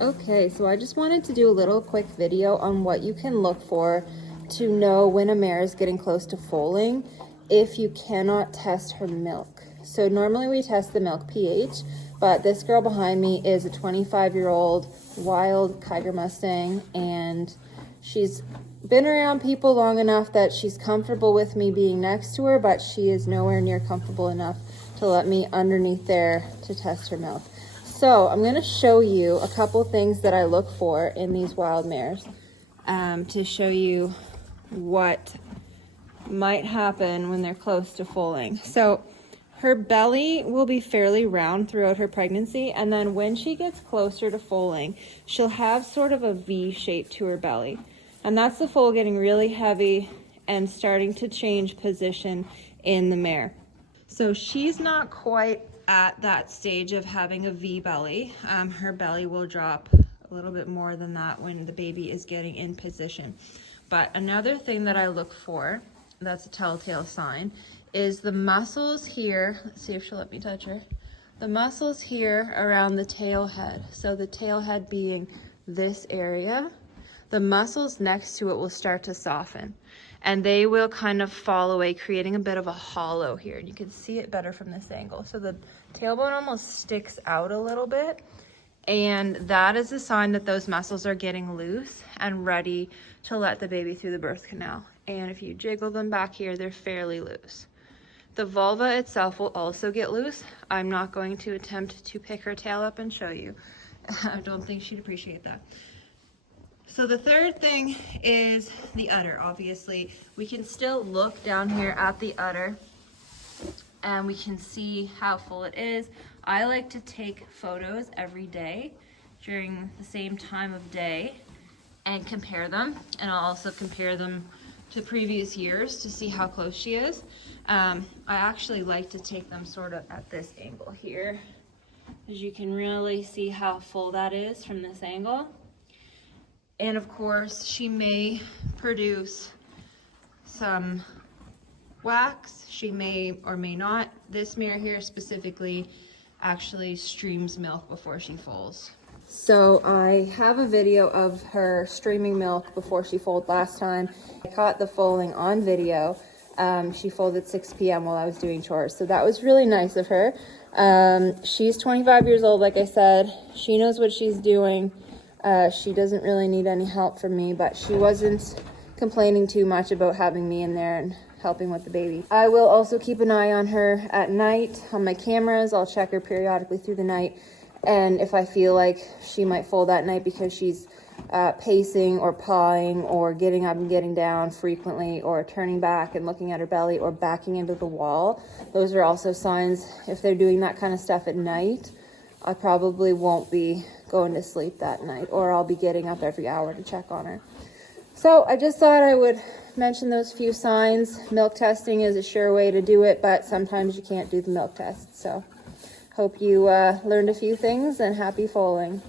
Okay, so I just wanted to do a little quick video on what you can look for to know when a mare is getting close to foaling if you cannot test her milk. So normally we test the milk pH, but this girl behind me is a 25-year-old wild Tiger Mustang, and she's been around people long enough that she's comfortable with me being next to her, but she is nowhere near comfortable enough to let me underneath there to test her milk. So I'm going to show you a couple things that I look for in these wild mares to show you what might happen when they're close to foaling. So her belly will be fairly round throughout her pregnancy, and then when she gets closer to foaling, she'll have sort of a V shape to her belly. And that's the foal getting really heavy and starting to change position in the mare. So she's not quite at that stage of having a V belly. Her belly will drop a little bit more than that when the baby is getting in position. But another thing that I look for, that's a telltale sign, is the muscles here. Let's see if she'll let me touch her. The muscles here around the tail head. So the tail head being this area, the muscles next to it will start to soften, and they will kind of fall away, creating a bit of a hollow here. And you can see it better from this angle. So the tailbone almost sticks out a little bit, and that is a sign that those muscles are getting loose and ready to let the baby through the birth canal. And if you jiggle them back here, they're fairly loose. The vulva itself will also get loose. I'm not going to attempt to pick her tail up and show you. I don't think she'd appreciate that. So the third thing is the udder. Obviously, we can still look down here at the udder and we can see how full it is. I like to take photos every day during the same time of day and compare them. And I'll also compare them to previous years to see how close she is. I actually like to take them sort of at this angle here, as you can really see how full that is from this angle. And of course, she may produce some wax. She may or may not. This mare here specifically actually streams milk before she foals. So I have a video of her streaming milk before she foaled last time. I caught the foaling on video. She foaled at 6 p.m. while I was doing chores. So that was really nice of her. She's 25 years old, like I said. She knows what she's doing. She doesn't really need any help from me, but she wasn't complaining too much about having me in there and helping with the baby. I will also keep an eye on her at night on my cameras. I'll check her periodically through the night, and if I feel like she might foal that night because she's pacing or pawing or getting up and getting down frequently, or turning back and looking at her belly, or backing into the wall, those are also signs. If they're doing that kind of stuff at night, I probably won't be going to sleep that night, or I'll be getting up every hour to check on her. So I just thought I would mention those few signs. Milk testing is a sure way to do it, but sometimes you can't do the milk test. So hope you learned a few things, and happy foaling.